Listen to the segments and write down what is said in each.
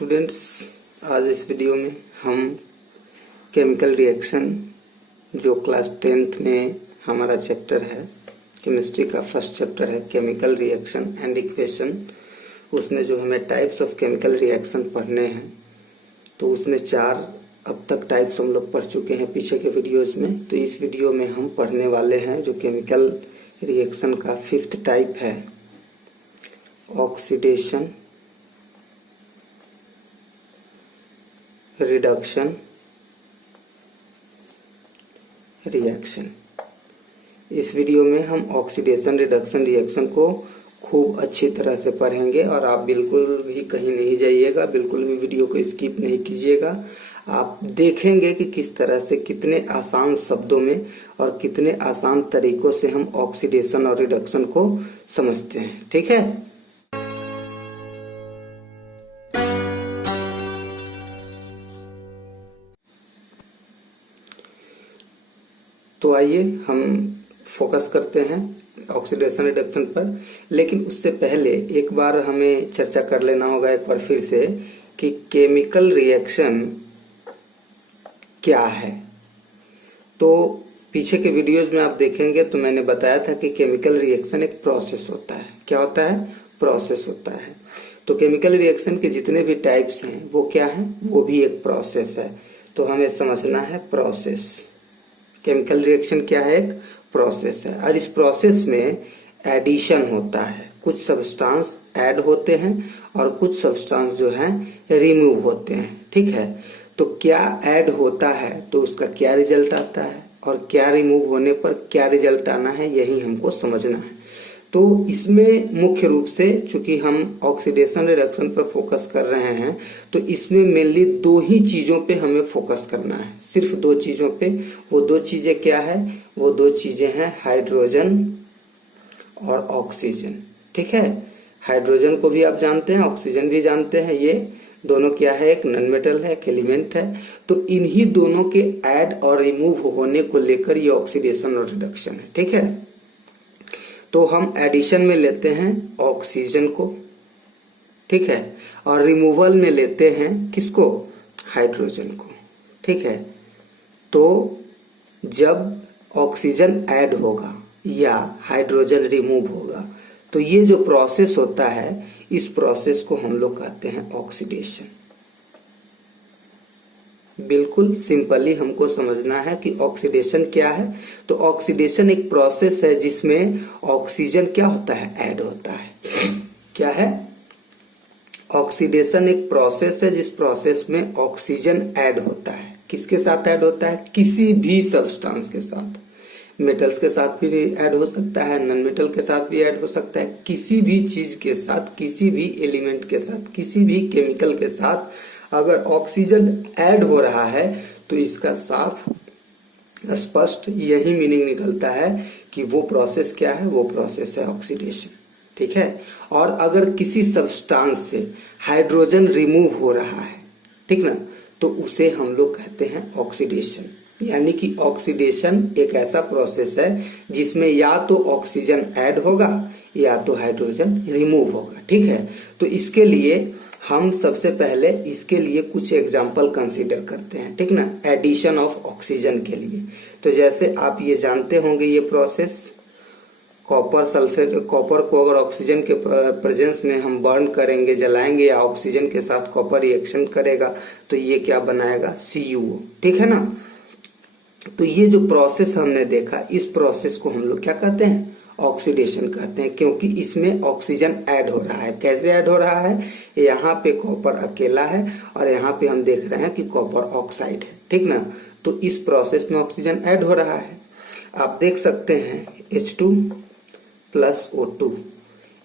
Students, आज इस video में हम केमिकल रिएक्शन जो क्लास 10th में हमारा चैप्टर है, केमिस्ट्री का फर्स्ट चैप्टर है केमिकल रिएक्शन एंड इक्वेशन। उसमें जो हमें टाइप्स ऑफ केमिकल रिएक्शन पढ़ने हैं, तो उसमें 4 अब तक टाइप्स हम लोग पढ़ चुके हैं पीछे के वीडियोज में। तो इस वीडियो में हम पढ़ने वाले हैं जो केमिकल रिएक्शन का 5th टाइप है, ऑक्सीडेशन रिडक्शन रिएक्शन। इस वीडियो में हम ऑक्सीडेशन रिडक्शन रिएक्शन को खूब अच्छी तरह से पढ़ेंगे और आप बिल्कुल भी कहीं नहीं जाइएगा, बिल्कुल भी वीडियो को स्किप नहीं कीजिएगा। आप देखेंगे कि किस तरह से कितने आसान शब्दों में और कितने आसान तरीकों से हम ऑक्सीडेशन और रिडक्शन को समझते हैं। ठीक है, तो आइए हम फोकस करते हैं ऑक्सीडेशन रिडक्शन पर। लेकिन उससे पहले एक बार हमें चर्चा कर लेना होगा एक बार फिर से कि केमिकल रिएक्शन क्या है। तो पीछे के वीडियोज में आप देखेंगे तो मैंने बताया था कि केमिकल रिएक्शन एक प्रोसेस होता है। क्या होता है? प्रोसेस होता है। तो केमिकल रिएक्शन के जितने भी टाइप्स हैं वो क्या है? वो भी एक प्रोसेस है। तो हमें समझना है प्रोसेस। केमिकल रिएक्शन क्या है? एक प्रोसेस है और इस प्रोसेस में एडिशन होता है। कुछ सब्सटेंस ऐड होते हैं और कुछ सब्सटेंस जो है रिमूव होते हैं। ठीक है, तो क्या ऐड होता है तो उसका क्या रिजल्ट आता है और क्या रिमूव होने पर क्या रिजल्ट आना है, यही हमको समझना है। तो इसमें मुख्य रूप से चूंकि हम ऑक्सीडेशन रिडक्शन पर फोकस कर रहे हैं, तो इसमें मेनली 2 ही चीजों पे हमें फोकस करना है, सिर्फ 2 चीजों पे। वो 2 चीजें क्या है? वो 2 चीजें हैं हाइड्रोजन और ऑक्सीजन। ठीक है, हाइड्रोजन को भी आप जानते हैं, ऑक्सीजन भी जानते हैं। ये दोनों क्या है? एक नॉन मेटल है, एक एलिमेंट है। तो इन्हीं दोनों के ऐड और रिमूव होने को लेकर ये ऑक्सीडेशन और रिडक्शन है। ठीक है, तो हम एडिशन में लेते हैं ऑक्सीजन को, ठीक है, और रिमूवल में लेते हैं किसको? हाइड्रोजन को। ठीक है, तो जब ऑक्सीजन ऐड होगा या हाइड्रोजन रिमूव होगा तो ये जो प्रोसेस होता है, इस प्रोसेस को हम लोग कहते हैं ऑक्सीडेशन। बिल्कुल सिंपली हमको समझना है कि ऑक्सीडेशन क्या है। तो ऑक्सीडेशन एक प्रोसेस है जिसमें ऑक्सीजन क्या होता है? ऐड होता है। क्या है? ऑक्सीडेशन एक प्रोसेस है जिस प्रोसेस में ऑक्सीजन ऐड होता है। किसके साथ ऐड होता है? किसी भी सब्सटेंस के साथ। मेटल्स के साथ भी ऐड हो सकता है, नॉन मेटल के साथ भी ऐड हो सकता है। किसी भी चीज के साथ, किसी भी एलिमेंट के साथ, किसी भी केमिकल के साथ अगर ऑक्सीजन ऐड हो रहा है तो इसका साफ स्पष्ट यही मीनिंग निकलता है कि वो प्रोसेस क्या है? वो प्रोसेस है ऑक्सीडेशन। ठीक है, और अगर किसी सब्सटेंस से हाइड्रोजन रिमूव हो रहा है, ठीक ना, तो उसे हम लोग कहते हैं ऑक्सीडेशन। यानी कि ऑक्सीडेशन एक ऐसा प्रोसेस है जिसमें या तो ऑक्सीजन ऐड होगा या तो हाइड्रोजन रिमूव होगा। ठीक है, तो इसके लिए हम सबसे पहले इसके लिए कुछ एग्जाम्पल कंसीडर करते हैं। ठीक ना, एडिशन ऑफ ऑक्सीजन के लिए। तो जैसे आप ये जानते होंगे ये प्रोसेस, कॉपर सल्फेट, कॉपर को अगर ऑक्सीजन के प्रेजेंस में हम बर्न करेंगे, जलाएंगे या ऑक्सीजन के साथ कॉपर रिएक्शन करेगा तो ये क्या बनाएगा? CuO। ठीक है ना, तो ये जो प्रोसेस हमने देखा, इस प्रोसेस को हम लोग क्या कहते हैं? ऑक्सीडेशन कहते हैं, क्योंकि इसमें ऑक्सीजन ऐड हो रहा है। कैसे ऐड हो रहा है? यहाँ पे कॉपर अकेला है और यहाँ पे हम देख रहे हैं कि कॉपर ऑक्साइड है। ठीक ना, तो इस प्रोसेस में ऑक्सीजन ऐड हो रहा है। आप देख सकते हैं H2 + O2,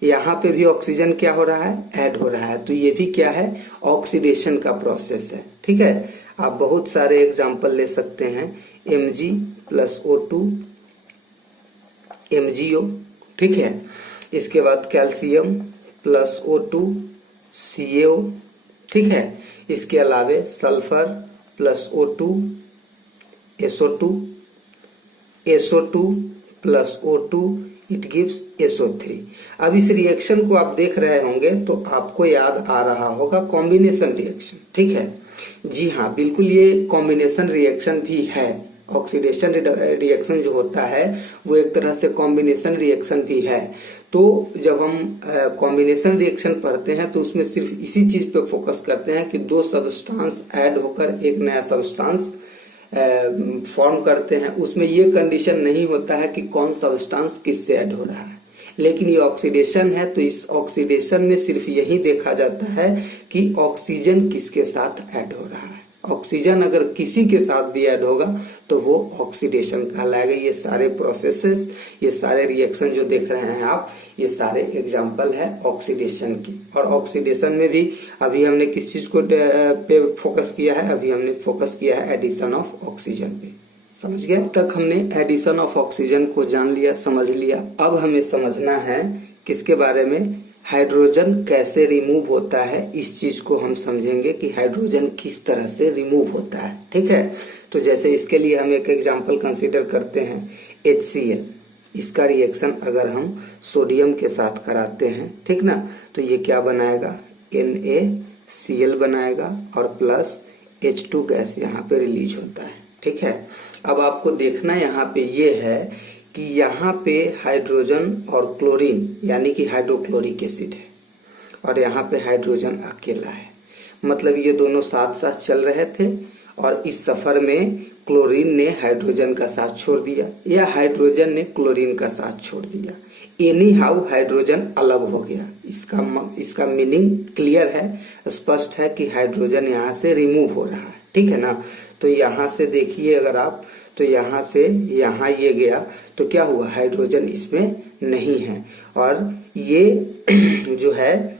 यहाँ पे भी ऑक्सीजन क्या हो रहा है? ऐड हो रहा है। तो ये भी क्या है? ऑक्सीडेशन का प्रोसेस है। ठीक है, आप बहुत सारे एग्जाम्पल ले सकते हैं, Mg + O2 MgO। ठीक है, इसके बाद कैल्शियम + O2 CaO। ठीक है, इसके अलावे sulphur + O2 SO2, SO2 + O2 it gives SO3। अब इस रिएक्शन को आप देख रहे होंगे तो आपको याद आ रहा होगा कॉम्बिनेशन रिएक्शन, ठीक है। जी हाँ, बिल्कुल ये कॉम्बिनेशन रिएक्शन भी है। ऑक्सीडेशन रिएक्शन जो होता है वो एक तरह से कॉम्बिनेशन रिएक्शन भी है। तो जब हम कॉम्बिनेशन रिएक्शन पढ़ते हैं तो उसमें सिर्फ इसी चीज पे फोकस करते हैं कि दो सब्सटेंस ऐड होकर एक नया सब्सटेंस फॉर्म करते हैं। उसमें ये कंडीशन नहीं होता है कि कौन सब्सटेंस किससे ऐड हो रहा है। लेकिन ये ऑक्सीडेशन है तो इस ऑक्सीडेशन में सिर्फ यही देखा जाता है कि ऑक्सीजन किसके साथ ऐड हो रहा है। ऑक्सीजन अगर किसी के साथ भी ऐड होगा तो वो ऑक्सीडेशन कहलाएगा। ये सारे प्रोसेसेस, ये सारे रिएक्शन जो देख रहे हैं आप, ये सारे एग्जाम्पल है ऑक्सीडेशन की। और ऑक्सीडेशन में भी अभी हमने किस चीज को पे फोकस किया है, अभी हमने फोकस किया है एडिशन ऑफ ऑक्सीजन पे। समझ गया? अब तक हमने एडिशन ऑफ ऑक्सीजन को जान लिया, समझ लिया। अब हमें समझना है किसके बारे में, हाइड्रोजन कैसे रिमूव होता है। इस चीज को हम समझेंगे कि हाइड्रोजन किस तरह से रिमूव होता है, ठीक है। तो जैसे इसके लिए हम एक एग्जांपल कंसीडर करते हैं HCl। इसका रिएक्शन अगर हम सोडियम के साथ कराते हैं, ठीक ना, तो ये क्या बनाएगा, NaCl बनाएगा और प्लस H2 गैस यहाँ पे रिलीज होता है, ठीक है। अब आपको देखना यहाँ पे ये है कि यहाँ पे हाइड्रोजन और क्लोरीन यानी कि हाइड्रोक्लोरिक एसिड है और यहाँ पे हाइड्रोजन अकेला है। मतलब ये दोनों साथ साथ चल रहे थे और इस सफर में क्लोरीन ने हाइड्रोजन का साथ छोड़ दिया या हाइड्रोजन ने क्लोरीन का साथ छोड़ दिया। एनी हाउ हाइड्रोजन अलग हो गया। इसका मीनिंग क्लियर है, स्पष्ट है कि हाइड्रोजन यहाँ से रिमूव हो रहा है, ठीक है ना। तो यहाँ से देखिए अगर आप, तो यहाँ से यहाँ ये गया तो क्या हुआ, हाइड्रोजन इसमें नहीं है। और ये जो है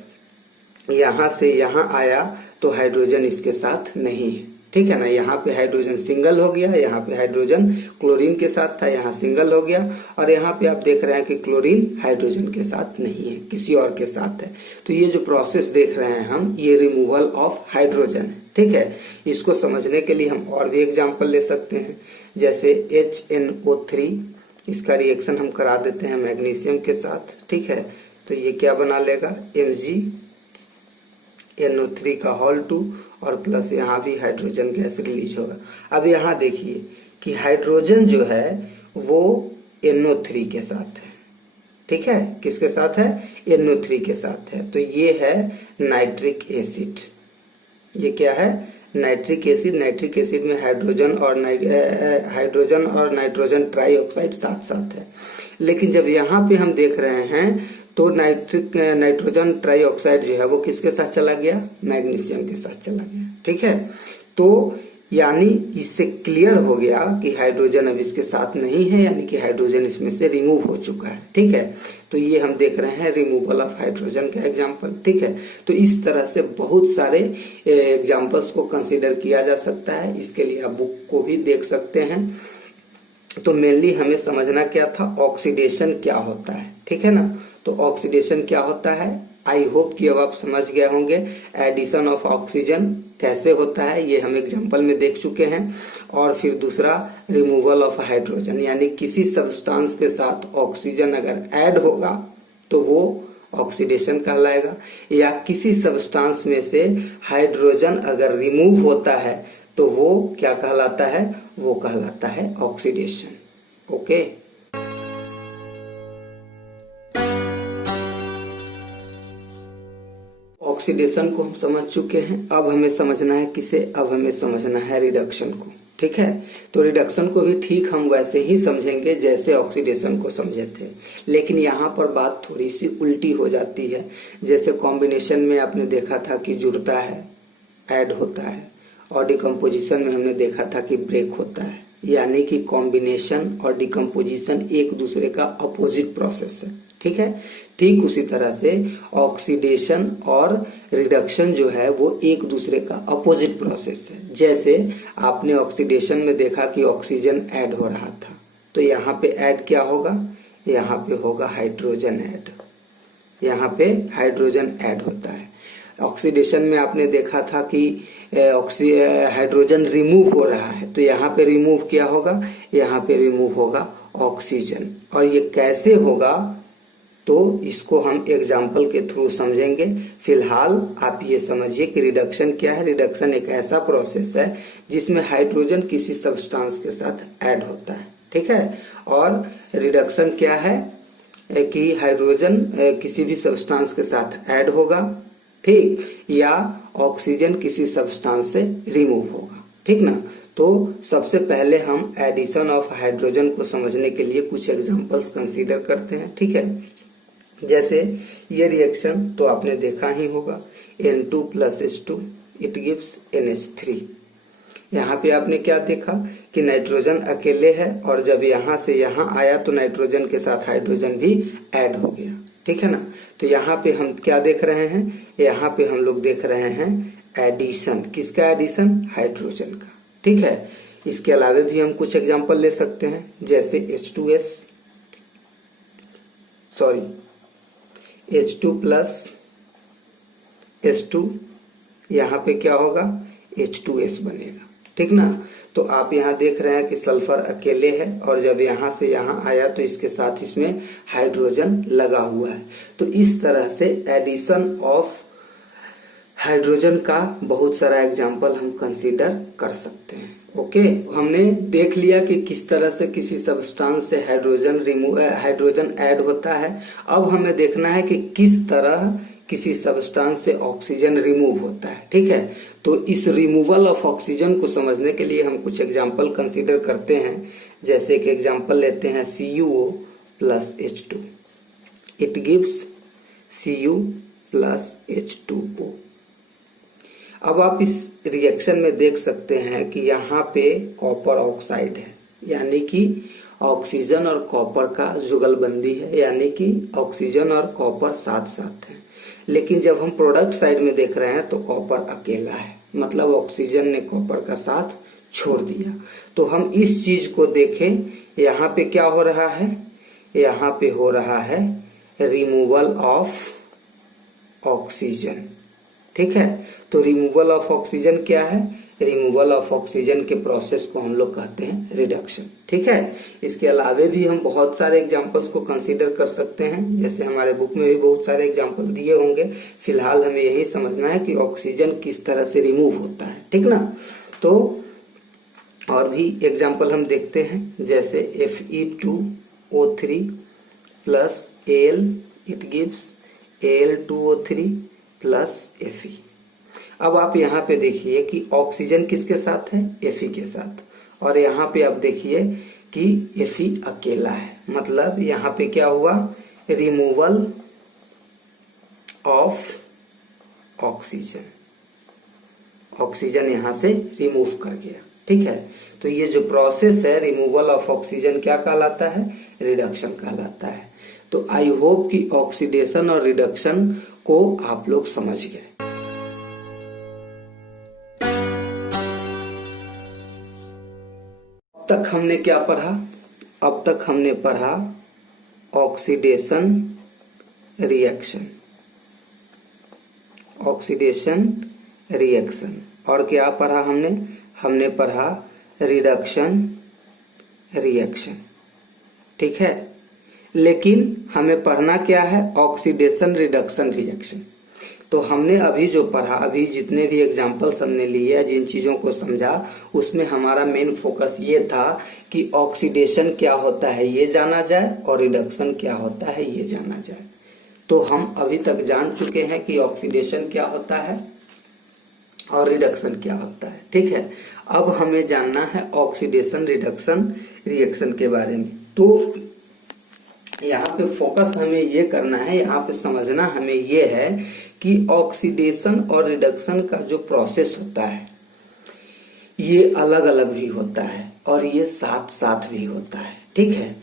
यहाँ से यहाँ आया तो हाइड्रोजन इसके साथ नहीं है, ठीक है ना। यहाँ पे हाइड्रोजन सिंगल हो गया, यहाँ पे हाइड्रोजन क्लोरीन के साथ था, यहाँ सिंगल हो गया। और यहाँ पे आप देख रहे हैं कि क्लोरीन हाइड्रोजन के साथ नहीं है, किसी और के साथ है। तो ये जो प्रोसेस देख रहे हैं हम, ये रिमूवल ऑफ हाइड्रोजन है, ठीक है। इसको समझने के लिए हम और भी एग्जाम्पल ले सकते हैं, जैसे HNO3। इसका रिएक्शन हम करा देते हैं मैग्नीशियम के साथ, ठीक है। तो ये क्या बना लेगा, MgNO3 का होल 2 और प्लस यहाँ भी हाइड्रोजन गैस रिलीज होगा। अब यहाँ देखिए कि हाइड्रोजन जो है वो NO3 के साथ है, ठीक है। किसके साथ है, NO3 के साथ है। तो ये है नाइट्रिक एसिड। ये क्या है, नाइट्रिक एसिड। नाइट्रिक एसिड में हाइड्रोजन और नाइट्रोजन ट्राइऑक्साइड साथ साथ है। लेकिन जब यहाँ पे हम देख रहे हैं तो नाइट्रोजन ट्राइऑक्साइड जो है वो किसके साथ चला गया, मैग्नीशियम के साथ चला गया, ठीक है। तो यानी इससे क्लियर हो गया कि हाइड्रोजन अब इसके साथ नहीं है, यानी कि हाइड्रोजन इसमें से रिमूव हो चुका है, ठीक है। तो ये हम देख रहे हैं रिमूवल ऑफ हाइड्रोजन का एग्जांपल, ठीक है। तो इस तरह से बहुत सारे एग्जांपल्स को कंसीडर किया जा सकता है। इसके लिए आप बुक को भी देख सकते हैं। तो मेनली हमें समझना क्या था, ऑक्सीडेशन क्या होता है, ठीक है ना। तो ऑक्सीडेशन क्या होता है, आई होप कि अब आप समझ गए होंगे। एडिशन ऑफ ऑक्सीजन कैसे होता है ये हम एग्जांपल में देख चुके हैं। और फिर दूसरा रिमूवल ऑफ हाइड्रोजन, यानी किसी सब्सटेंस के साथ ऑक्सीजन अगर ऐड होगा तो वो ऑक्सीडेशन कहलाएगा, या किसी सब्सटेंस में से हाइड्रोजन अगर रिमूव होता है तो वो क्या कहलाता है, वो कहलाता है ऑक्सीडेशन। ओके। ऑक्सीडेशन को हम समझ चुके हैं। अब हमें समझना है किसे, अब हमें समझना है रिडक्शन को, ठीक है। तो रिडक्शन को भी ठीक हम वैसे ही समझेंगे जैसे ऑक्सीडेशन को समझे थे, लेकिन यहाँ पर बात थोड़ी सी उल्टी हो जाती है। जैसे कॉम्बिनेशन में आपने देखा था कि जुड़ता है, ऐड होता है, और डिकम्पोजिशन में हमने देखा था कि ब्रेक होता है। यानी कि कॉम्बिनेशन और डिकम्पोजिशन एक दूसरे का अपोजिट प्रोसेस है, ठीक है। ठीक उसी तरह से ऑक्सीडेशन और रिडक्शन जो है वो एक दूसरे का अपोजिट प्रोसेस है। जैसे आपने ऑक्सीडेशन में देखा कि ऑक्सीजन ऐड हो रहा था, तो यहाँ पे ऐड क्या होगा, यहाँ पे होगा हाइड्रोजन ऐड, यहाँ पे हाइड्रोजन ऐड होता है। ऑक्सीडेशन में आपने देखा था कि हाइड्रोजन रिमूव हो रहा है, तो यहाँ पे रिमूव क्या होगा, यहाँ पे रिमूव होगा ऑक्सीजन। और ये कैसे होगा तो इसको हम एग्जाम्पल के थ्रू समझेंगे। फिलहाल आप ये समझिए कि रिडक्शन क्या है। रिडक्शन एक ऐसा प्रोसेस है जिसमें हाइड्रोजन किसी सब्सटेंस के साथ ऐड होता है, ठीक है। और रिडक्शन क्या है कि हाइड्रोजन किसी भी सब्सटेंस के साथ ऐड होगा, ठीक, या ऑक्सीजन किसी सब्सटेंस से रिमूव होगा, ठीक ना। तो सबसे पहले हम एडिशन ऑफ हाइड्रोजन को समझने के लिए कुछ एग्जांपल्स कंसीडर करते हैं, ठीक है। जैसे ये रिएक्शन तो आपने देखा ही होगा, N2 + H2 it gives NH3। यहाँ पे आपने क्या देखा कि नाइट्रोजन अकेले है और जब यहाँ से यहाँ आया तो नाइट्रोजन के साथ हाइड्रोजन भी ऐड हो गया, ठीक है ना। तो यहाँ पे हम क्या देख रहे हैं, यहाँ पे हम लोग देख रहे हैं एडिशन। किसका एडिशन? हाइड्रोजन का, ठीक है। इसके अलावा भी हम कुछ एग्जांपल ले सकते हैं, जैसे H2 + H2, यहाँ पे क्या होगा, H2S बनेगा, ठीक ना। तो आप यहाँ देख रहे हैं कि सल्फर अकेले है और जब यहाँ से यहाँ आया तो इसके साथ इसमें हाइड्रोजन लगा हुआ है। तो इस तरह से एडिशन ऑफ हाइड्रोजन का बहुत सारा एग्जाम्पल हम कंसीडर कर सकते हैं। ओके, हमने देख लिया कि किस तरह से किसी सब्सटेंस से हाइड्रोजन ऐड होता है। अब हमें देखना है कि किस तरह किसी सब्सटेंस से ऑक्सीजन रिमूव होता है, ठीक है। तो इस रिमूवल ऑफ ऑक्सीजन को समझने के लिए हम कुछ एग्जांपल कंसीडर करते हैं। जैसे कि एग्जांपल लेते हैं CuO + H2, it gives Cu + H2O। अब आप इस रिएक्शन में देख सकते हैं कि यहाँ पे कॉपर ऑक्साइड है, यानी कि ऑक्सीजन और कॉपर का जुगलबंदी है, यानी कि ऑक्सीजन और कॉपर साथ साथ है। लेकिन जब हम प्रोडक्ट साइड में देख रहे हैं तो कॉपर अकेला है, मतलब ऑक्सीजन ने कॉपर का साथ छोड़ दिया। तो हम इस चीज को देखें, यहाँ पे क्या हो रहा है, यहाँ पे हो रहा है रिमूवल ऑफ ऑक्सीजन, ठीक है। तो रिमूवल ऑफ ऑक्सीजन क्या है, रिमूवल ऑफ ऑक्सीजन के प्रोसेस को हम लोग कहते हैं रिडक्शन, ठीक है। इसके अलावे भी हम बहुत सारे एग्जांपल्स को कंसीडर कर सकते हैं, जैसे हमारे बुक में भी बहुत सारे एग्जांपल दिए होंगे। फिलहाल हमें यही समझना है कि ऑक्सीजन किस तरह से रिमूव होता है, ठीक ना। तो और भी एग्जांपल हम देखते हैं, जैसे Fe2O3 + Al, it gives Al2O3 + Fe। अब आप यहाँ पे देखिए कि ऑक्सीजन किसके साथ है, Fe के साथ, और यहाँ पे आप देखिए कि Fe अकेला है, मतलब यहाँ पे क्या हुआ, रिमूवल ऑफ ऑक्सीजन, ऑक्सीजन यहाँ से रिमूव कर गया, ठीक है। तो ये जो प्रोसेस है रिमूवल ऑफ ऑक्सीजन क्या कहलाता है, रिडक्शन कहलाता है। तो आई होप कि ऑक्सीडेशन और रिडक्शन को आप लोग समझ गए। अब तक हमने क्या पढ़ा, अब तक हमने पढ़ा ऑक्सीडेशन रिएक्शन, ऑक्सीडेशन रिएक्शन, और क्या पढ़ा हमने पढ़ा रिडक्शन रिएक्शन, ठीक है। लेकिन हमें पढ़ना क्या है, ऑक्सीडेशन रिडक्शन रिएक्शन। तो हमने अभी जो पढ़ा, अभी जितने भी एग्जांपल्स हमने लिए, जिन चीजों को समझा, उसमें हमारा मेन फोकस ये था कि ऑक्सीडेशन क्या होता है ये जाना जाए और रिडक्शन क्या होता है ये जाना जाए। तो हम अभी तक जान चुके हैं कि ऑक्सीडेशन क्या होता है और रिडक्शन क्या होता है, ठीक है। अब हमें जानना है ऑक्सीडेशन रिडक्शन रिएक्शन के बारे में। तो यहाँ पे फोकस हमें ये करना है, यहाँ पे समझना हमें ये है कि ऑक्सीडेशन और रिडक्शन का जो प्रोसेस होता है ये अलग अलग भी होता है और ये साथ साथ भी होता है, ठीक है।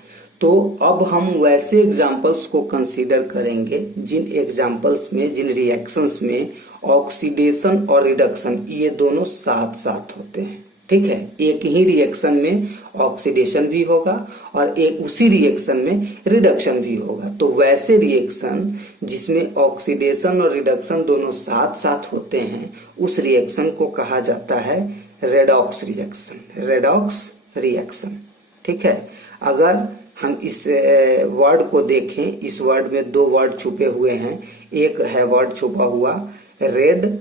तो अब हम वैसे एग्जांपल्स को कंसीडर करेंगे जिन एग्जांपल्स में, जिन रिएक्शंस में ऑक्सीडेशन और रिडक्शन ये दोनों साथ साथ होते हैं, ठीक है। एक ही रिएक्शन में ऑक्सीडेशन भी होगा और एक उसी रिएक्शन में रिडक्शन भी होगा। तो वैसे रिएक्शन जिसमें ऑक्सीडेशन और रिडक्शन दोनों साथ साथ होते हैं, उस रिएक्शन को कहा जाता है रेडॉक्स रिएक्शन, रेडॉक्स रिएक्शन, ठीक है। अगर हम इस वर्ड को देखें, इस वर्ड में दो वर्ड छुपे हुए हैं। एक है वर्ड छुपा हुआ रेड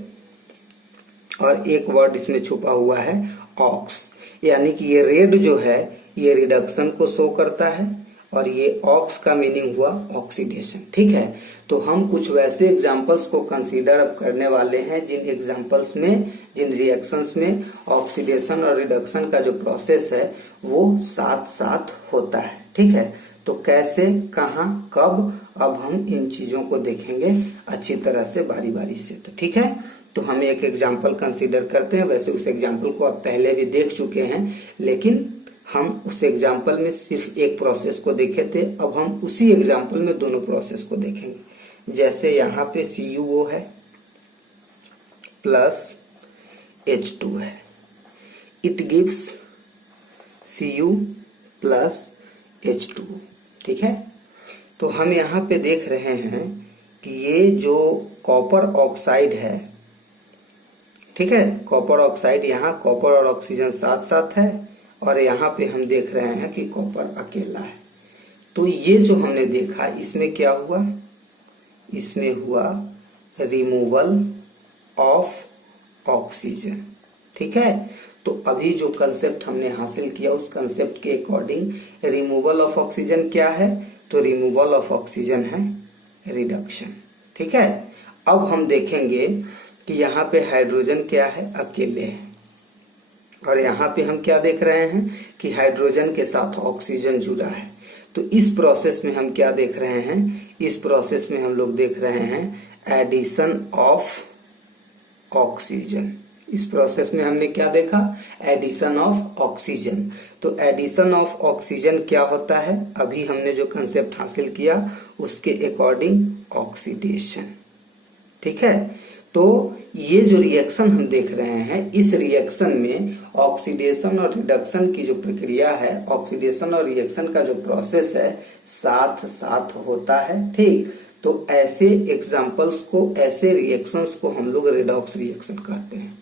और एक वर्ड इसमें छुपा हुआ है ऑक्स। यानी कि ये रेड जो है ये रिडक्शन को शो करता है और ये ऑक्स का मीनिंग हुआ ऑक्सीडेशन। ठीक है, तो हम कुछ वैसे एग्जांपल्स को कंसीडर अब करने वाले हैं जिन एग्जांपल्स में, जिन रिएक्शंस में ऑक्सीडेशन और रिडक्शन का जो प्रोसेस है वो साथ साथ होता है। ठीक है, तो कैसे, कहाँ, कब, अब हम इन चीजों को देखेंगे अच्छी तरह से बारी बारी से। तो ठीक है, तो हम एक एग्जाम्पल कंसीडर करते हैं। वैसे उस एग्जाम्पल को आप पहले भी देख चुके हैं, लेकिन हम उस एग्जाम्पल में सिर्फ एक प्रोसेस को देखे थे। अब हम उसी एग्जाम्पल में दोनों प्रोसेस को देखेंगे। जैसे यहाँ पे CuO है प्लस H2 है, it gives Cu plus H2। ठीक है, तो हम यहाँ पे देख रहे हैं कि ये जो कॉपर ऑक्साइड है, ठीक है, कॉपर ऑक्साइड, यहाँ कॉपर और ऑक्सीजन साथ साथ है और यहाँ पे हम देख रहे हैं कि कॉपर अकेला है। तो ये जो हमने देखा इसमें क्या हुआ, इसमें हुआ रिमूवल ऑफ ऑक्सीजन। ठीक है, तो अभी जो कंसेप्ट हमने हासिल किया उस कंसेप्ट के अकॉर्डिंग रिमूवल ऑफ ऑक्सीजन क्या है, तो रिमूवल ऑफ ऑक्सीजन है रिडक्शन। ठीक है, अब हम देखेंगे कि यहाँ पे हाइड्रोजन क्या है, अकेले है, और यहाँ पे हम क्या देख रहे हैं कि हाइड्रोजन के साथ ऑक्सीजन जुड़ा है। तो इस प्रोसेस में हम क्या देख रहे हैं, इस प्रोसेस में हम लोग देख रहे हैं एडिशन ऑफ ऑक्सीजन। इस प्रोसेस में हमने क्या देखा, एडिशन ऑफ ऑक्सीजन। तो एडिशन ऑफ ऑक्सीजन क्या होता है, अभी हमने जो कंसेप्ट हासिल किया उसके अकॉर्डिंग ऑक्सीडेशन। ठीक है, तो ये जो रिएक्शन हम देख रहे हैं, इस रिएक्शन में ऑक्सीडेशन और रिडक्शन की जो प्रक्रिया है, ऑक्सीडेशन और रिएक्शन का जो प्रोसेस है साथ साथ होता है। ठीक, तो ऐसे एग्जाम्पल्स को, ऐसे रिएक्शंस को हम लोग रेडॉक्स रिएक्शन कहते हैं।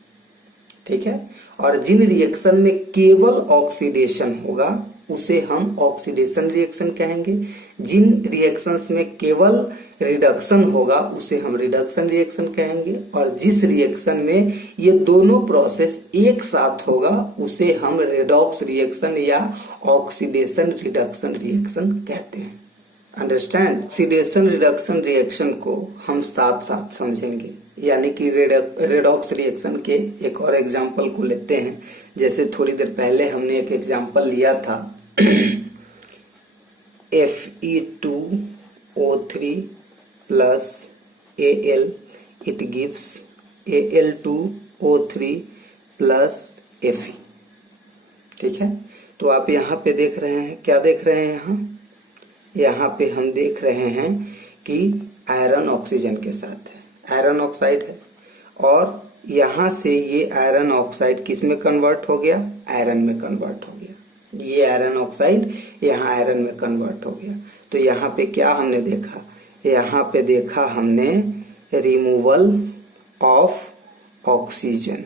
ठीक है, और जिन रिएक्शन में केवल ऑक्सीडेशन होगा उसे हम ऑक्सीडेशन रिएक्शन कहेंगे। जिन रिएक्शंस में केवल रिडक्शन होगा उसे हम रिडक्शन रिएक्शन कहेंगे, और जिस रिएक्शन में ये दोनों प्रोसेस एक साथ होगा उसे हम रेडॉक्स रिएक्शन या ऑक्सीडेशन रिडक्शन रिएक्शन कहते हैं। अंडरस्टैंड, ऑक्सीडेशन रिडक्शन रिएक्शन को हम साथ साथ समझेंगे, यानी कि रेडॉक्स रिएक्शन के एक और एग्जांपल को लेते हैं। जैसे थोड़ी देर पहले हमने एक एग्जांपल लिया था Fe2O3 plus Al, it gives Al2O3 plus Fe। ठीक है, तो आप यहाँ पे देख रहे हैं, क्या देख रहे हैं, यहाँ पे हम देख रहे हैं कि आयरन ऑक्सीजन के साथ है, आयरन ऑक्साइड है, और यहाँ से ये आयरन ऑक्साइड किस में कन्वर्ट हो गया, आयरन में कन्वर्ट हो गया। ये आयरन ऑक्साइड यहाँ आयरन में कन्वर्ट हो गया। तो यहाँ पे क्या हमने देखा, यहाँ पे देखा हमने रिमूवल ऑफ ऑक्सीजन।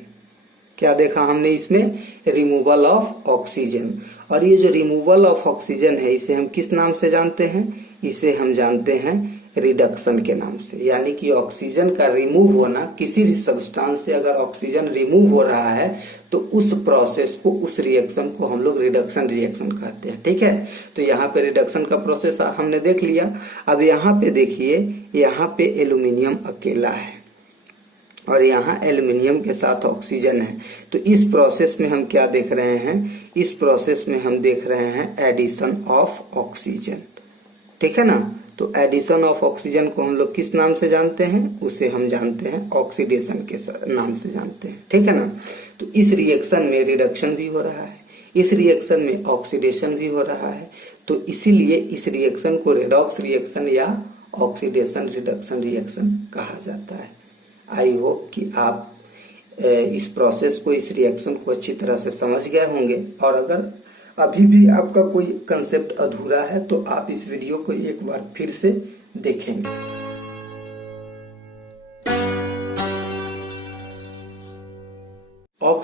क्या देखा हमने इसमें, रिमूवल ऑफ ऑक्सीजन। और ये जो रिमूवल ऑफ ऑक्सीजन है इसे हम किस नाम से जानते हैं, इसे हम जानते हैं रिडक्शन के नाम से। यानी कि ऑक्सीजन का रिमूव होना, किसी भी सब्सटेंस से अगर ऑक्सीजन रिमूव हो रहा है तो उस प्रोसेस को, उस रिएक्शन को हम लोग रिडक्शन रिएक्शन कहते हैं। ठीक है, तो यहाँ पे रिडक्शन का प्रोसेस हमने देख लिया। अब यहाँ पे देखिए, यहाँ पे एल्यूमिनियम अकेला है और यहाँ एल्युमिनियम के साथ ऑक्सीजन है। तो इस प्रोसेस में हम क्या देख रहे हैं, इस प्रोसेस में हम देख रहे हैं एडिशन ऑफ ऑक्सीजन। ठीक है ना, तो एडिशन ऑफ ऑक्सीजन को हम लोग किस नाम से जानते हैं, उसे हम जानते हैं ऑक्सीडेशन के नाम से जानते हैं। ठीक है ना, तो इस रिएक्शन में रिडक्शन भी हो रहा है, इस रिएक्शन में ऑक्सीडेशन भी हो रहा है। तो इसीलिए इस रिएक्शन को रेडॉक्स रिएक्शन या ऑक्सीडेशन रिडक्शन रिएक्शन कहा जाता है। आई होप कि आप इस प्रोसेस को, इस रिएक्शन को अच्छी तरह से समझ गए होंगे। और अगर अभी भी आपका कोई कंसेप्ट अधूरा है तो आप इस वीडियो को एक बार फिर से देखेंगे।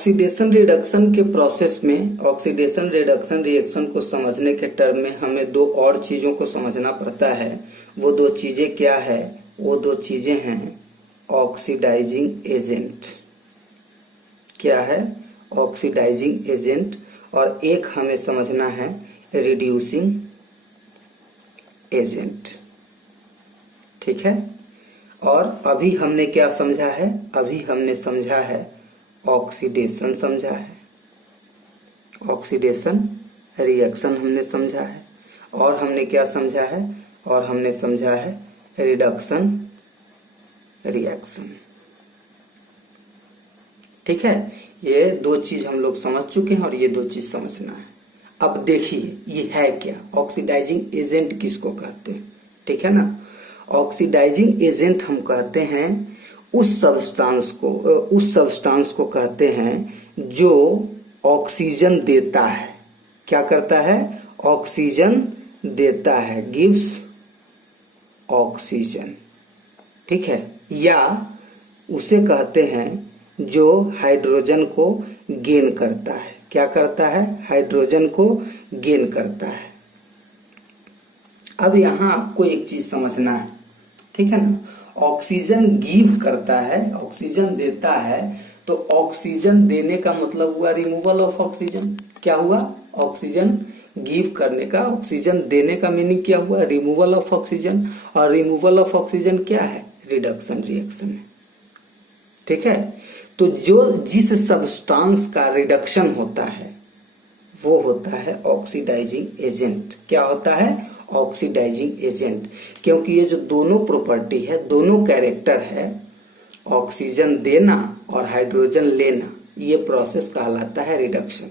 ऑक्सीडेशन रिडक्शन के प्रोसेस में ऑक्सीडेशन रिडक्शन रिएक्शन को समझने के टर्म में हमें दो और चीजों को समझना पड़ता है। वो दो चीजें क्या है? वो दो चीजें हैं ऑक्सीडाइजिंग एजेंट। क्या है? Oxidising agent. और एक हमें समझना है रिड्यूसिंग एजेंट। ठीक है। और अभी हमने क्या समझा है? अभी हमने समझा है ऑक्सीडेशन समझा है, ऑक्सीडेशन रिएक्शन हमने समझा है। और हमने क्या समझा है? और हमने समझा है रिडक्शन रिएक्शन। ठीक है। ये दो चीज हम लोग समझ चुके हैं और ये दो चीज समझना है। अब देखिए ये है क्या? ऑक्सीडाइजिंग एजेंट किसको कहते हैं? ठीक है ना। ऑक्सीडाइजिंग एजेंट हम कहते हैं उस सब्सटेंस को कहते हैं जो ऑक्सीजन देता है। क्या करता है? ऑक्सीजन देता है, गिव्स ऑक्सीजन। ठीक है। या उसे कहते हैं जो हाइड्रोजन को गेन करता है। क्या करता है? हाइड्रोजन को गेन करता है। अब यहां आपको एक चीज समझना है। ठीक है ना। ऑक्सीजन गिव करता है, ऑक्सीजन देता है, तो ऑक्सीजन देने का मतलब हुआ रिमूवल ऑफ ऑक्सीजन। क्या हुआ? ऑक्सीजन गिव करने का, ऑक्सीजन देने का मीनिंग क्या हुआ? Removal of oxygen. और रिमूवल ऑफ ऑक्सीजन क्या है? रिडक्शन रिएक्शन है। ठीक है। तो जो जिस सब्सटेंस का रिडक्शन होता है वो होता है ऑक्सीडाइजिंग एजेंट। क्या होता है? Oxidising agent. क्योंकि ये जो दोनों प्रॉपर्टी है, दोनों कैरेक्टर है, ऑक्सीजन देना और हाइड्रोजन लेना, ये प्रोसेस कहलाता है रिडक्शन।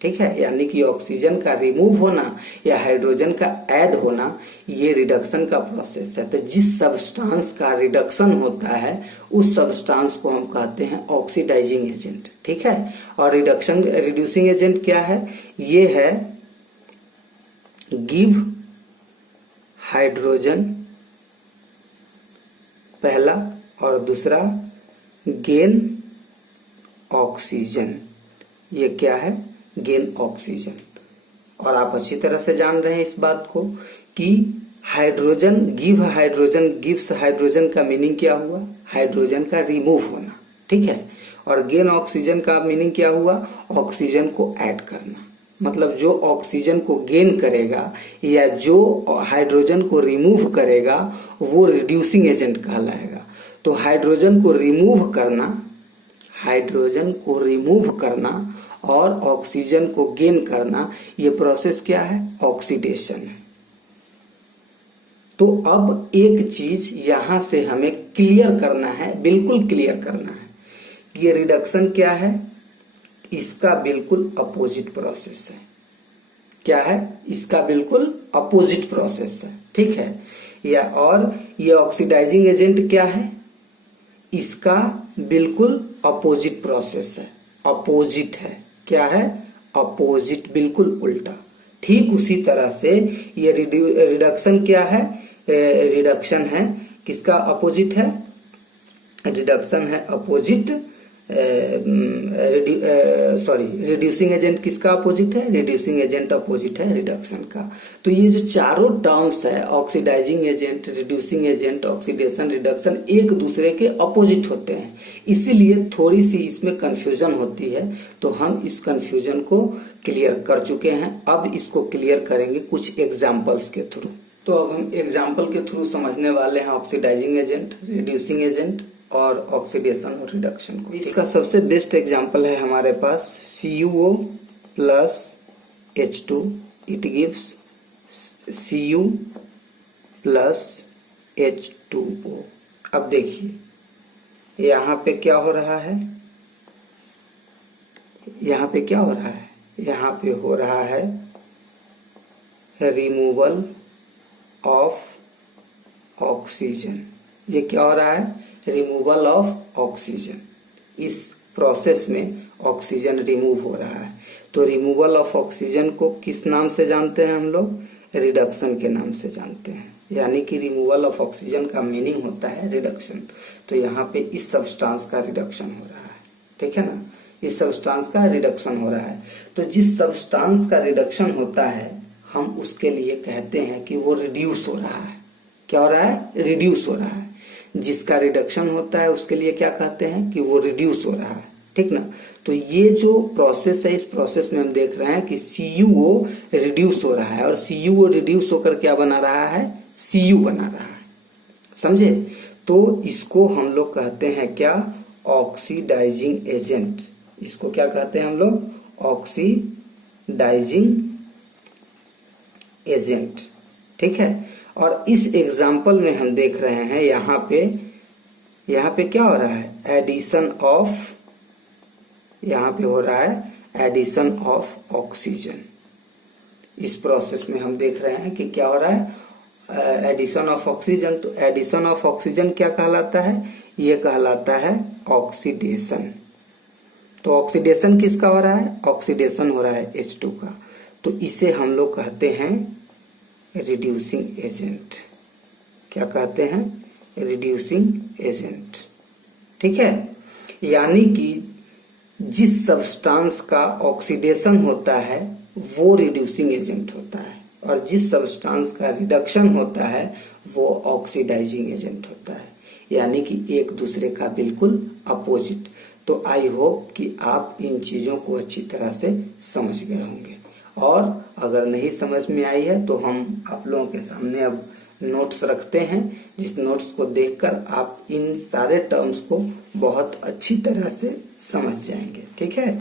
ठीक है। यानी कि ऑक्सीजन का रिमूव होना या हाइड्रोजन का ऐड होना, ये रिडक्शन का प्रोसेस है। तो जिस सब्सटेंस का रिडक्शन होता है उस सब्सटेंस को हम कहते हैं ऑक्सीडाइजिंग एजेंट। ठीक है। और रिड्यूसिंग एजेंट क्या है? ये है गिव हाइड्रोजन पहला, और दूसरा गेन ऑक्सीजन। ये क्या है? Gain oxygen. और आप अच्छी तरह से जान रहे हैं इस बात को कि हाइड्रोजन गिव्स हाइड्रोजन का मीनिंग क्या हुआ? हाइड्रोजन का रिमूव होना। ठीक है। और गेन ऑक्सीजन का मीनिंग क्या हुआ? ऑक्सीजन को ऐड करना। मतलब जो ऑक्सीजन को गेन करेगा या जो हाइड्रोजन को रिमूव करेगा वो रिड्यूसिंग एजेंट कहलाएगा। तो हाइड्रोजन को रिमूव करना और ऑक्सीजन को गेन करना, ये प्रोसेस क्या है? ऑक्सीडेशन है। तो अब एक चीज यहां से हमें क्लियर करना है, बिल्कुल क्लियर करना है कि ये रिडक्शन क्या है? इसका बिल्कुल अपोजिट प्रोसेस है। क्या है? इसका बिल्कुल अपोजिट प्रोसेस है। ठीक है। या और ये ऑक्सीडाइजिंग एजेंट क्या है? इसका बिल्कुल अपोजिट प्रोसेस है, अपोजिट है। क्या है? अपोजिट, बिल्कुल उल्टा। ठीक उसी तरह से ये रिडक्शन क्या है? रिडक्शन है, किसका अपोजिट है? रिडक्शन है अपोजिट, रिड्यूसिंग एजेंट किसका अपोजिट है? रिड्यूसिंग एजेंट अपोजिट है रिडक्शन का। तो ये जो चारों टर्म्स है, oxidising agent, reducing agent, oxidation, reduction, एक दूसरे के अपोजिट होते हैं। इसीलिए थोड़ी सी इसमें कंफ्यूजन होती है। तो हम इस कंफ्यूजन को क्लियर कर चुके हैं। अब इसको क्लियर करेंगे कुछ एग्जाम्पल्स के थ्रू। तो अब हम एग्जाम्पल के थ्रू समझने वाले हैं ऑक्सीडाइजिंग एजेंट, रिड्यूसिंग एजेंट और ऑक्सीडेशन और रिडक्शन को। इसका सबसे बेस्ट एग्जांपल है हमारे पास CuO plus H2, it gives Cu plus H2O। अब देखिए यहाँ पे क्या हो रहा है? यहाँ पे क्या हो रहा है? यहाँ पे हो रहा है रिमूवल ऑफ ऑक्सीजन। ये क्या हो रहा है? Removal of oxygen. इस प्रोसेस में ऑक्सीजन रिमूव हो रहा है। तो रिमूवल ऑफ ऑक्सीजन को किस नाम से जानते हैं हम लोग? रिडक्शन के नाम से जानते हैं। यानी कि रिमूवल ऑफ ऑक्सीजन का मीनिंग होता है रिडक्शन। तो यहाँ पे इस सब्सटेंस का रिडक्शन हो रहा है। ठीक है ना। इस सब्सटेंस का रिडक्शन हो रहा है। तो जिस सब्सटेंस का रिडक्शन होता है हम उसके लिए कहते हैं कि वो रिड्यूस हो रहा है। क्या हो रहा है? रिड्यूस हो रहा है। जिसका रिडक्शन होता है उसके लिए क्या कहते हैं कि वो रिड्यूस हो रहा है, ठीक ना। तो ये जो प्रोसेस है, इस प्रोसेस में हम देख रहे हैं कि CuO रिड्यूस हो रहा है और CuO रिड्यूस होकर क्या बना रहा है? Cu बना रहा है, समझे। तो इसको हम लोग कहते हैं क्या? Oxidising agent. इसको क्या कहते हैं हम लोग? ऑक्सीडाइजिंग एजेंट, ठीक है। और इस एग्जाम्पल में हम देख रहे हैं यहाँ पे क्या हो रहा है? एडिशन ऑफ, यहाँ पे हो रहा है एडिशन ऑफ ऑक्सीजन। इस प्रोसेस में हम देख रहे हैं कि क्या हो रहा है? Addition of oxygen. तो एडिशन ऑफ ऑक्सीजन क्या कहलाता है? ये कहलाता है ऑक्सीडेशन। तो ऑक्सीडेशन किसका हो रहा है? ऑक्सीडेशन हो रहा है H2 का। तो इसे हम लोग कहते हैं रिड्यूसिंग एजेंट। क्या कहते हैं? रिड्यूसिंग एजेंट, ठीक है। यानी कि जिस सब्सटेंस का ऑक्सीडेशन होता है वो रिड्यूसिंग एजेंट होता है और जिस सब्सटेंस का रिडक्शन होता है वो ऑक्सीडाइजिंग एजेंट होता है, यानी कि एक दूसरे का बिल्कुल अपोजिट। तो आई होप कि आप इन चीजों को अच्छी तरह से समझ गए होंगे और अगर नहीं समझ में आई है तो हम आप लोगों के सामने अब नोट्स रखते हैं, जिस नोट्स को देखकर आप इन सारे टर्म्स को बहुत अच्छी तरह से समझ जाएंगे, ठीक है।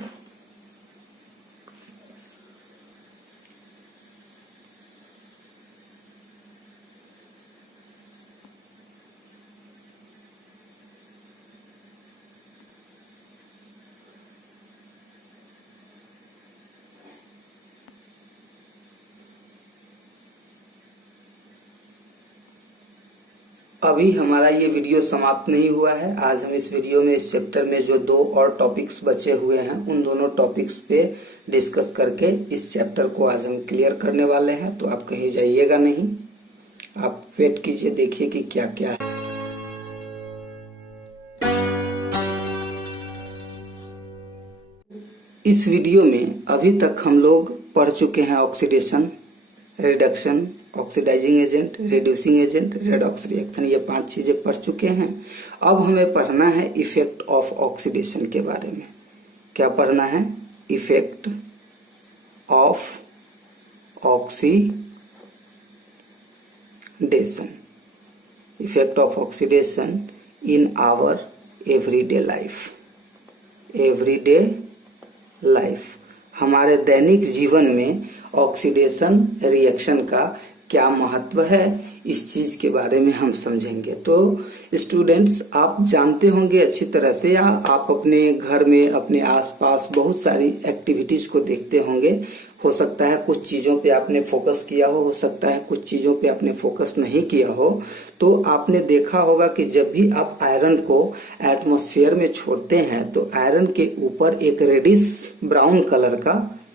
अभी हमारा ये वीडियो समाप्त नहीं हुआ है। आज हम इस वीडियो में इस चैप्टर में जो 2 और टॉपिक्स बचे हुए हैं उन दोनों टॉपिक्स पे डिस्कस करके इस चैप्टर को आज हम क्लियर करने वाले हैं। तो आप कहीं जाइएगा नहीं, आप वेट कीजिए, देखिए कि क्या क्या है। इस वीडियो में अभी तक हम लोग पढ़ चुके हैं oxidation, reduction, oxidising agent, reducing agent, redox reaction. ये 5 चीजें पढ़ चुके हैं। अब हमें पढ़ना है इफेक्ट ऑफ ऑक्सीडेशन के बारे में। क्या पढ़ना है? Effect of oxidation. Effect of oxidation in our everyday life. Everyday life, हमारे दैनिक जीवन में ऑक्सीडेशन रिएक्शन का क्या महत्व है, इस चीज के बारे में हम समझेंगे। तो स्टूडेंट्स, आप जानते होंगे अच्छी तरह से या आप अपने घर में अपने आसपास बहुत सारी एक्टिविटीज को देखते होंगे। हो सकता है कुछ चीजों पे आपने फोकस किया हो सकता है कुछ चीजों पे आपने फोकस नहीं किया हो। तो आपने देखा होगा कि जब भी आप आयरन को एटमॉस्फेयर में छोड़ते हैं तो आयरन के ऊपर एक रेडिश ब्राउन कलर का,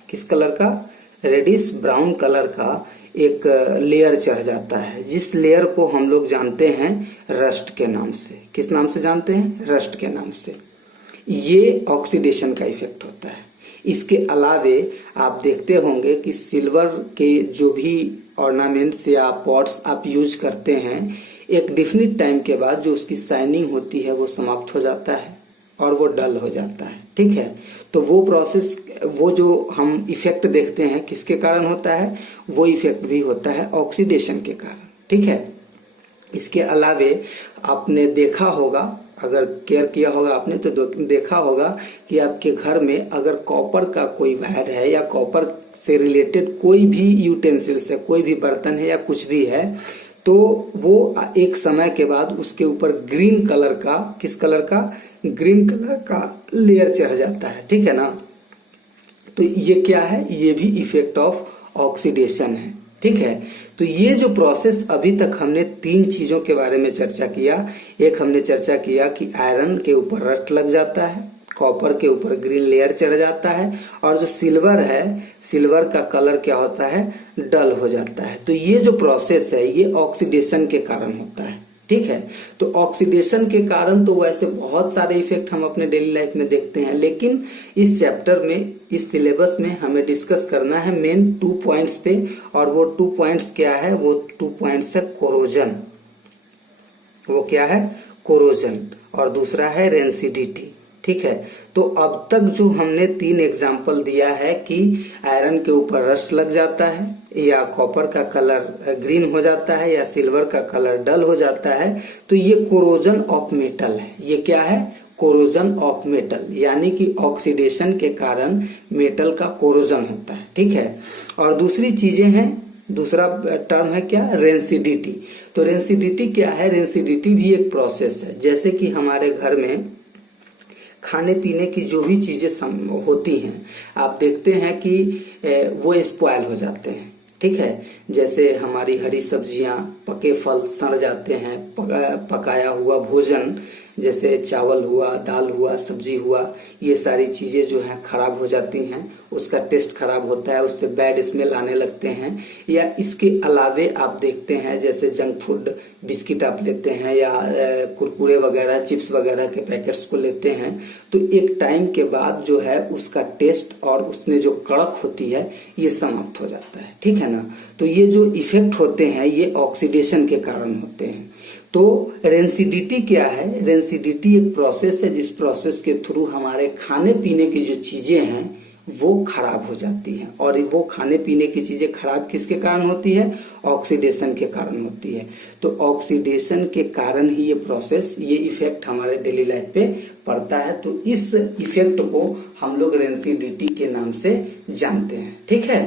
किस कलर का? रेडिश ब्राउन कलर का एक लेयर चढ़ जाता है, जिस लेयर को हम लोग जानते हैं रस्ट के नाम से। किस नाम से जानते हैं? रस्ट के नाम से। ये ऑक्सीडेशन का इफेक्ट होता है। इसके अलावे आप देखते होंगे कि सिल्वर के जो भी ऑर्नामेंट्स या पॉट्स आप यूज करते हैं, एक डिफिनिट टाइम के बाद जो उसकी शाइनिंग होती है वो समाप्त हो जाता है और वो डल हो जाता है, ठीक है। तो वो प्रोसेस, वो जो हम इफेक्ट देखते हैं किसके कारण होता है? वो इफेक्ट भी होता है ऑक्सीडेशन के कारण, ठीक है। इसके अलावे आपने देखा होगा, अगर केयर किया होगा आपने तो देखा होगा कि आपके घर में अगर कॉपर का कोई वायर है या कॉपर से रिलेटेड कोई भी यूटेंसिल्स है, कोई भी बर्तन है या कुछ भी है, तो वो एक समय के बाद उसके ऊपर ग्रीन कलर का, किस कलर का? ग्रीन कलर का लेयर चढ़ जाता है, ठीक है ना। तो ये क्या है? ये भी इफेक्ट ऑफ ऑक्सीडेशन है, ठीक है। तो ये जो प्रोसेस अभी तक हमने 3 चीजों के बारे में चर्चा किया। एक हमने चर्चा किया कि आयरन के ऊपर रस्ट लग जाता है, कॉपर के ऊपर ग्रीन लेयर चढ़ जाता है और जो सिल्वर है, सिल्वर का कलर क्या होता है? डल हो जाता है। तो ये जो प्रोसेस है ये ऑक्सीडेशन के कारण होता है, ठीक है। तो ऑक्सीडेशन के कारण तो वैसे बहुत सारे इफेक्ट हम अपने डेली लाइफ में देखते हैं, लेकिन इस चैप्टर में, इस सिलेबस में हमें डिस्कस करना है मेन 2 पॉइंट्स पे। और वो 2 पॉइंट्स क्या है? वो 2 पॉइंट्स है कोरोजन। वो क्या है? कोरोजन। और दूसरा है रेंसिडिटी। ठीक है। तो अब तक जो हमने 3 एग्जाम्पल दिया है कि आयरन के ऊपर रस्ट लग जाता है, या कॉपर का कलर ग्रीन हो जाता है, या सिल्वर का कलर डल हो जाता है, तो ये कोरोजन ऑफ मेटल है। ये क्या है? कोरोजन ऑफ मेटल, यानी कि ऑक्सीडेशन के कारण मेटल का कोरोजन होता है। ठीक है। और दूसरी चीजें हैं, दूसरा टर्म है क्या? रेंसिडिटी। तो रेंसिडिटी क्या है? रेंसिडिटी भी एक प्रोसेस है। जैसे कि हमारे घर में खाने पीने की जो भी चीजें होती हैं, आप देखते हैं कि वो स्पॉयल हो जाते हैं। ठीक है। जैसे हमारी हरी सब्जियां, पके फल सड़ जाते हैं, पकाया हुआ भोजन जैसे चावल हुआ, दाल हुआ, सब्जी हुआ, ये सारी चीजें जो हैं खराब हो जाती हैं, उसका टेस्ट खराब होता है, उससे बैड स्मेल आने लगते हैं। या इसके अलावे आप देखते हैं जैसे जंक फूड, बिस्किट आप लेते हैं, या कुरकुरे वगैरह, चिप्स वगैरह के पैकेट्स को लेते हैं, तो एक टाइम के बाद जो है उसका टेस्ट और उसमें जो कड़क होती है ये समाप्त हो जाता है। ठीक है ना। तो ये जो इफेक्ट होते हैं ये ऑक्सीडेशन के कारण होते हैं। तो रेंसिडिटी क्या है? रेंसिडिटी एक प्रोसेस है जिस प्रोसेस के थ्रू हमारे खाने पीने की जो चीजें हैं वो खराब हो जाती हैं। और वो खाने पीने की चीजें खराब किसके कारण होती है? ऑक्सीडेशन के कारण होती है। तो ऑक्सीडेशन के कारण ही ये प्रोसेस, ये इफेक्ट हमारे डेली लाइफ पे पड़ता है। तो इस इफेक्ट को हम लोग रेंसिडिटी के नाम से जानते हैं। ठीक है।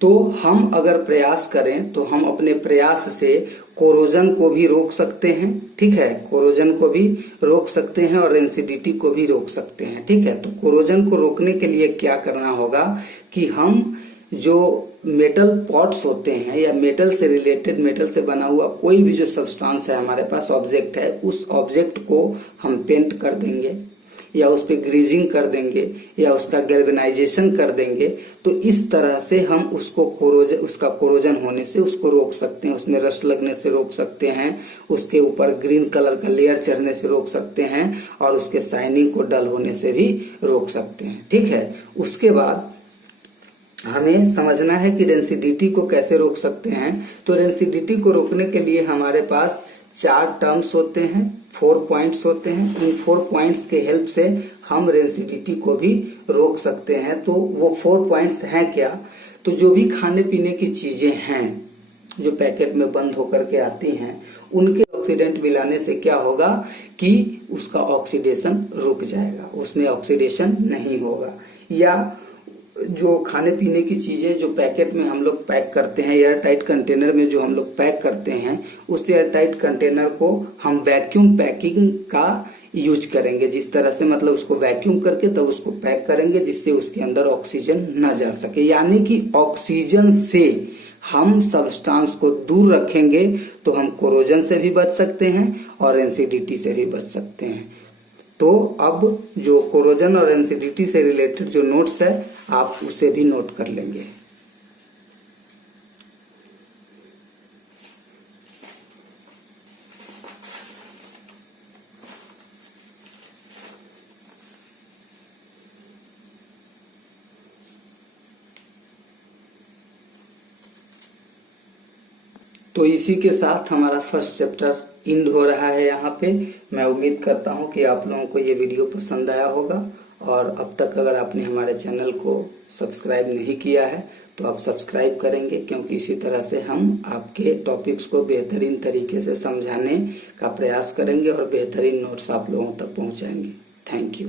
तो हम अगर प्रयास करें तो हम अपने प्रयास से कोरोजन को भी रोक सकते हैं। ठीक है। कोरोजन को भी रोक सकते हैं और रेंसिडिटी को भी रोक सकते हैं। ठीक है। तो कोरोजन को रोकने के लिए क्या करना होगा कि हम जो मेटल पॉट्स होते हैं या मेटल से रिलेटेड, मेटल से बना हुआ कोई भी जो सब्सटेंस है हमारे पास, ऑब्जेक्ट है, उस ऑब्जेक्ट को हम पेंट कर देंगे या उस पे ग्रीजिंग कर देंगे या उसका गैल्वेनाइजेशन कर देंगे। तो इस तरह से हम उसको उसका कोरोजन होने से उसको रोक सकते हैं, उसमें रस्ट लगने से रोक सकते हैं, उसके ऊपर ग्रीन कलर का लेयर चढ़ने से रोक सकते हैं, और उसके शाइनिंग को डल होने से भी रोक सकते हैं। ठीक है। उसके बाद हमें समझना है कि रेंसिडिटी को कैसे रोक सकते हैं। तो रेंसिडिटी को रोकने के लिए हमारे पास 4 टर्म्स होते हैं, 4 पॉइंट्स होते हैं। इन 4 पॉइंट्स के हेल्प से हम रेंसिडिटी को भी रोक सकते हैं। तो वो 4 पॉइंट्स हैं क्या? तो जो भी खाने पीने की चीजें हैं जो पैकेट में बंद होकर के आती हैं, उनके ऑक्सीडेंट मिलाने से क्या होगा कि उसका ऑक्सीडेशन रुक जाएगा, उसमें ऑक्सीडेशन नहीं होगा। या जो खाने पीने की चीजें जो पैकेट में हम लोग पैक करते हैं, एयर टाइट कंटेनर में जो हम लोग पैक करते हैं, उस एयर टाइट कंटेनर को हम वैक्यूम पैकिंग का यूज करेंगे। जिस तरह से मतलब उसको वैक्यूम करके तब उसको पैक करेंगे जिससे उसके अंदर ऑक्सीजन न जा सके। यानी कि ऑक्सीजन से हम सब्सटेंस को दूर रखेंगे तो हम कोरोजन से भी बच सकते हैं और रेंसिडिटी से भी बच सकते हैं। तो अब जो कोरोजन और रेंसिडिटी से रिलेटेड जो नोट्स है आप उसे भी नोट कर लेंगे। तो इसी के साथ हमारा फर्स्ट चैप्टर इंड हो रहा है यहाँ पे। मैं उम्मीद करता हूँ कि आप लोगों को ये वीडियो पसंद आया होगा। और अब तक अगर आपने हमारे चैनल को सब्सक्राइब नहीं किया है तो आप सब्सक्राइब करेंगे, क्योंकि इसी तरह से हम आपके टॉपिक्स को बेहतरीन तरीके से समझाने का प्रयास करेंगे और बेहतरीन नोट्स आप लोगों तक पहुँचाएंगे। Thank you.